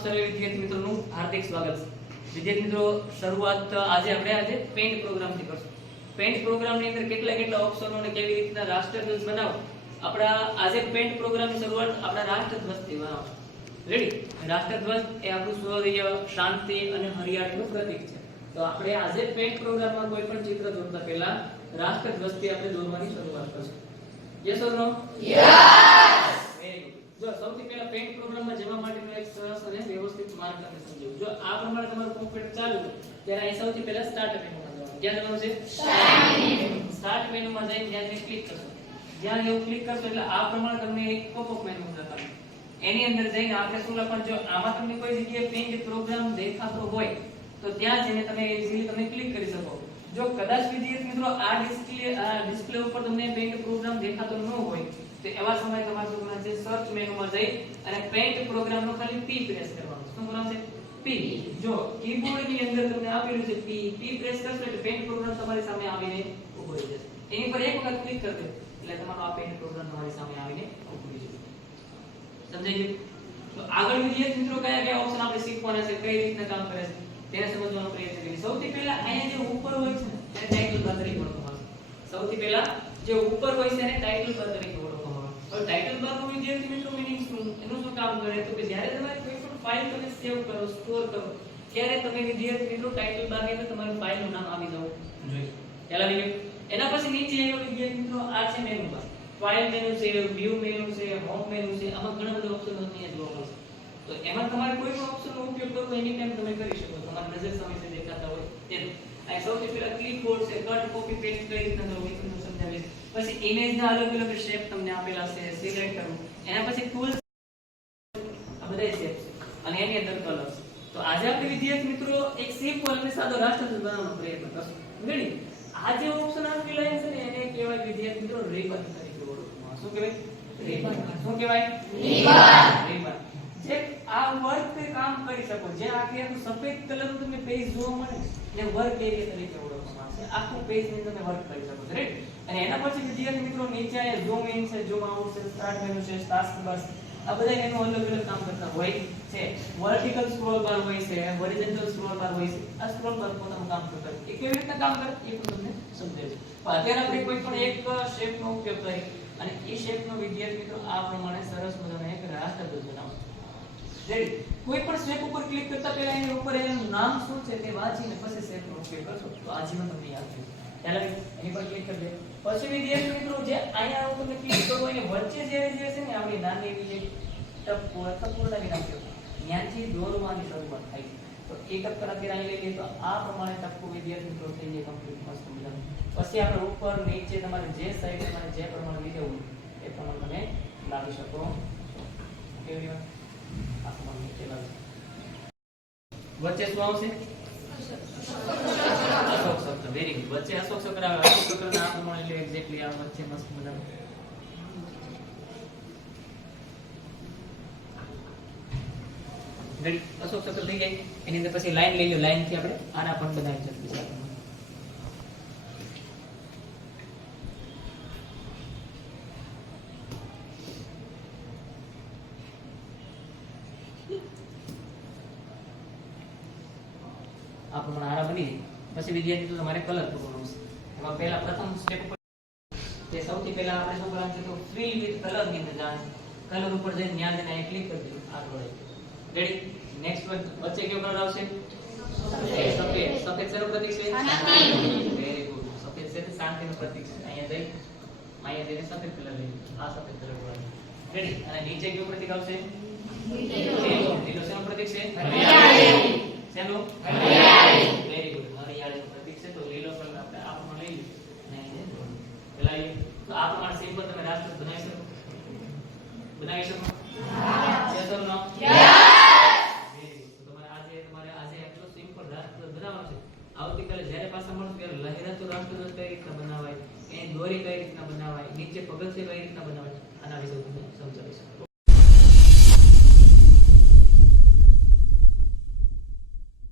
સર્વે રાષ્ટ્રધ્વજ એ આપણું સૌર્ય શાંતિ અને હરિયાળીનું પ્રતીક છે. તો આપણે આજે પેઇન્ટ પ્રોગ્રામમાં કોઈ પણ ચિત્ર દોરતા પહેલા રાષ્ટ્રધ્વજથી આપણે દોરવાની શરૂઆત કરશું. Yes no Very good. જો સૌથી પહેલા પેઇન્ટ પ્રોગ્રામમાં જવા માટેનો એક સરસ અને વ્યવસ્થિત તમને સમજાવું જો આ પ્રમાણે તમારું કોમ્પ્યુટર ચાલુ ત્યારે અહીં સૌથી પહેલા સ્ટાર્ટ મેનુમાં જવાનું. ક્યાં જવાનું છે? સ્ટાર્ટ મેનુમાં જઈને ત્યાં તમે ક્લિક કરશો. જ્યાં એવું ક્લિક કરશો એટલે આ પ્રમાણે તમને એક પોપઅપ મેનુ દેખાશે એની અંદર જઈને આપણે શું લખવાનું? જો આમાં તમને કોઈ જગ્યાએ પેઇન્ટ પ્રોગ્રામ દેખાતો હોય તો ત્યાં જઈને તમે ઇઝીલી તમે ક્લિક કરી શકો. જો કદાચ વિદ્યાર્થી મિત્રો આ ડિસ્પ્લે આ ડિસ્પ્લે ઉપર તમને પેન્ટ પ્રોગ્રામ દેખાતો ન હોય તો એવા સમયે તમારે શું કરવાનું છે સર્ચ મેનુમાં જઈ અને પેઇન્ટ પ્રોગ્રામનો ખાલી પી પ્રેસ કરવાનો શું છે પી. જો કીબોર્ડની અંદર તમને આપેલું છે પી પી પ્રેસ કરશો એટલે પેઇન્ટ પ્રોગ્રામ તમારી સામે આવીને ઊભો થઈ જશે. એની પર એક વખત ક્લિક કરજો એટલે તમારો આ પેઇન્ટ પ્રોગ્રામ તમારી સામે આવીને ઊભો થઈ જશે. સમજાઈ ગયું? તો આગળ વિદ્યાર્થી મિત્રો કયા કયા ઓપ્શન આપણે શીખવાના છે, કઈ રીતના કામ કરે છે, તેને સમજવાનો પ્રયત્ન કરીએ. સૌથી પહેલા અહીંયા જે ઉપર હોય છે તેને ટાઇટલ બાર તરીકે ઓળખવામાં આવે. સૌથી પહેલા જે ઉપર હોય છે એને ટાઇટલ બાર તરીકે ઓળખવામાં આવે. હવે ટાઇટલ બાર વિદ્યાર્થી મિત્રો મીનિંગ શું? એનું શું કામ કરે? તો કે જ્યારે તમારે કોઈ ફાઇલ તમે સેવ કરો સ્ટોર કરો. ત્યારે તમે વિદ્યાર્થી મિત્રો ટાઇટલ બાર અંદર તમારું ફાઇલનું નામ આવી જવું ખ્યાલ આવી એના પછી નીચે આવ્યો વિદ્યાર્થી મિત્રો આ છે મેનુ બાર ફાઇલ મેનુ છે વ્યૂ મેનુ છે હોમ મેનુ છે આમાં ઘણા બધા ઓપ્શનો અહીંયા જોવા મળશે. તો એમાં તમારે કોઈ પણ ઓપ્શનનો ઉપયોગ કરવો એની ટાઈમ તમે કરી શકો તમારી નજર સામે જે દેખાતા હોય તેમ આ સૌથી પહેલા ક્લિપબોર્ડ છે કટ કોપી પેસ્ટ કઈ રીતના તમને સમજાવીશ. પછી ઇમેજના અલગ અલગ શેપ તમને આપેલા છે સિલેક્ટ કરવું. એના પછી ટૂલ્સ અને એની અંદર કલર છે. તો આજે આપણે વિદ્યાર્થી મિત્રો એક સિમ્પલ અને સાદો રાષ્ટ્રધ્વજ બનાવવાનો પ્રયત્ન કરશું. ગણી આ જે ઓપ્શન આપેલા છે ને એને કહેવાય વિદ્યાર્થી મિત્રો રિબન તરીકે ઓળખવામાં શું કહેવાય? રિબન શું કહેવાય? રિબન જે આ વર્ક કામ કરી શકો. જે આખી આખું સફેદ કલરનું તમે પેજ જોવા મળે ને વર્ક એરિયા તરીકે ઓળખવામાં આવે છે. આખું પેજની તમે વર્ક કરી શકો છો. રાઈટ અને એના પછી વિદ્યાર્થી મિત્રો નીચે ઝૂમ ઇન છે ઝૂમ આઉટ છે સ્ટાર્ટ મેનુ છે ટાસ્ક બાર છે. આ બધા એનું અલગ અલગ કામ કરતા હોય છે. વર્ટિકલ સ્ક્રોલ બાર હોય છે હોરિઝોન્ટલ સ્ક્રોલ બાર હોય છે. આ સ્ક્રોલ બાર પોતાનું કામ કરતા એ કેવી રીતે કામ કરે? એ હું તમને સમજાવીશ પણ અત્યારે આપણે કોઈ પણ એક શેપનો ઉપયોગ કરી અને એ શેપનો વિદ્યાર્થી મિત્રો આ પ્રમાણે સરસ મજાનો એક રાષ્ટ્રધ્વજ બનાવો. કોઈ પણ શેપ ઉપર ક્લિક કરતા પહેલા એની ઉપર એનું નામ શું છે તે વાંચીને પછી સ્ટેપનો ઉપયોગ કરશો. તો આજીવન તમને યાદ રહેશે. ખ્યાલ આવી એની પર ક્લિક કરી દે. પછી વિદ્યાર્થી મિત્રો જે અહીંયા ઉપર ક્લિક કરવો એને વચ્ચે જે જે છે ને, આપણી નાની એવી એક ટપકો અથવા પૂર્ણ વિરામ કહેવાય ત્યાંથી દોરવાની શરૂઆત થાય છે. તો એક ટપકા અત્યારે અહીં લઈ લઈએ તો આ પ્રમાણે ટપકો વિદ્યાર્થી મિત્રો થઈ જાય કમ્પ્લીટ મસ્ત મજાનું. પછી આપણે ઉપર, નીચે, તમારે જે સાઈડ તમારે જે પ્રમાણે લીધે હોય, એ પ્રમાણે તમે લાવી શકો કેવી વાત આ પ્રમાણે નીચે લાવી. શકો. વચ્ચે શું આવશે? અશોક ચક્ર આવે અશોક ચક્રના આ પ્રમાણે એટલે એક્ઝેક્ટલી આ અશોક ચક્ર થઈ જાય એની અંદર પછી લાઈન લઈ લો લાઈનથી આપણે આના પણ બનાવી શકીએ છીએ આપણે. આ પ્રમાણે આરા બની જાય. પછી વિદ્યાર્થી તો તમારે કલર કરવાનો છે. એમાં પહેલા પ્રથમ સ્ટેપ ઉપર તે સૌથી પહેલા આપણે શું કરવાનું છે તો ફિલ વિથ કલરની અંદર જવાનું કલર ઉપર જઈને ત્યાં જઈને અહીંયા ક્લિક કરી આ જોડે રેડી નેક્સ્ટ વચ્ચે કયો કલર આવશે? સફેદ. સફેદ. શેનું પ્રતીક છે? વેરી ગુડ સફેદ છે શાંતિનું પ્રતીક છે. અહીંયા જઈ. અહીંયા જઈને સફેદ કલર લઈ આ સફેદ કલર રેડી અને નીચે કયું પ્રતીક આવશે? લીલો. લીલો શેનું પ્રતીક છે? શેનું? વેરી ગુડ હરિયાળીનું પ્રતીક છે તો લીલો કલર આપણે આ પ્રમાણે લઈ લઈએ. પેલા એ તો આ પ્રમાણે સિમ્પલ તમે રાષ્ટ્ર બનાવી શકો બનાવી શકો રાષ્ટ્ર બનાવવાનો છે આવતીકાલે જ્યારે પાછા મળશું ત્યારે લહેરાતું રાષ્ટ્રધ્વજ કઈ રીતના બનાવાય એની દોરી કઈ રીતના બનાવાય? નીચે પગથિયે કઈ રીતના બનાવાય? આના વિશે હું સમજાવી સમજાવીશ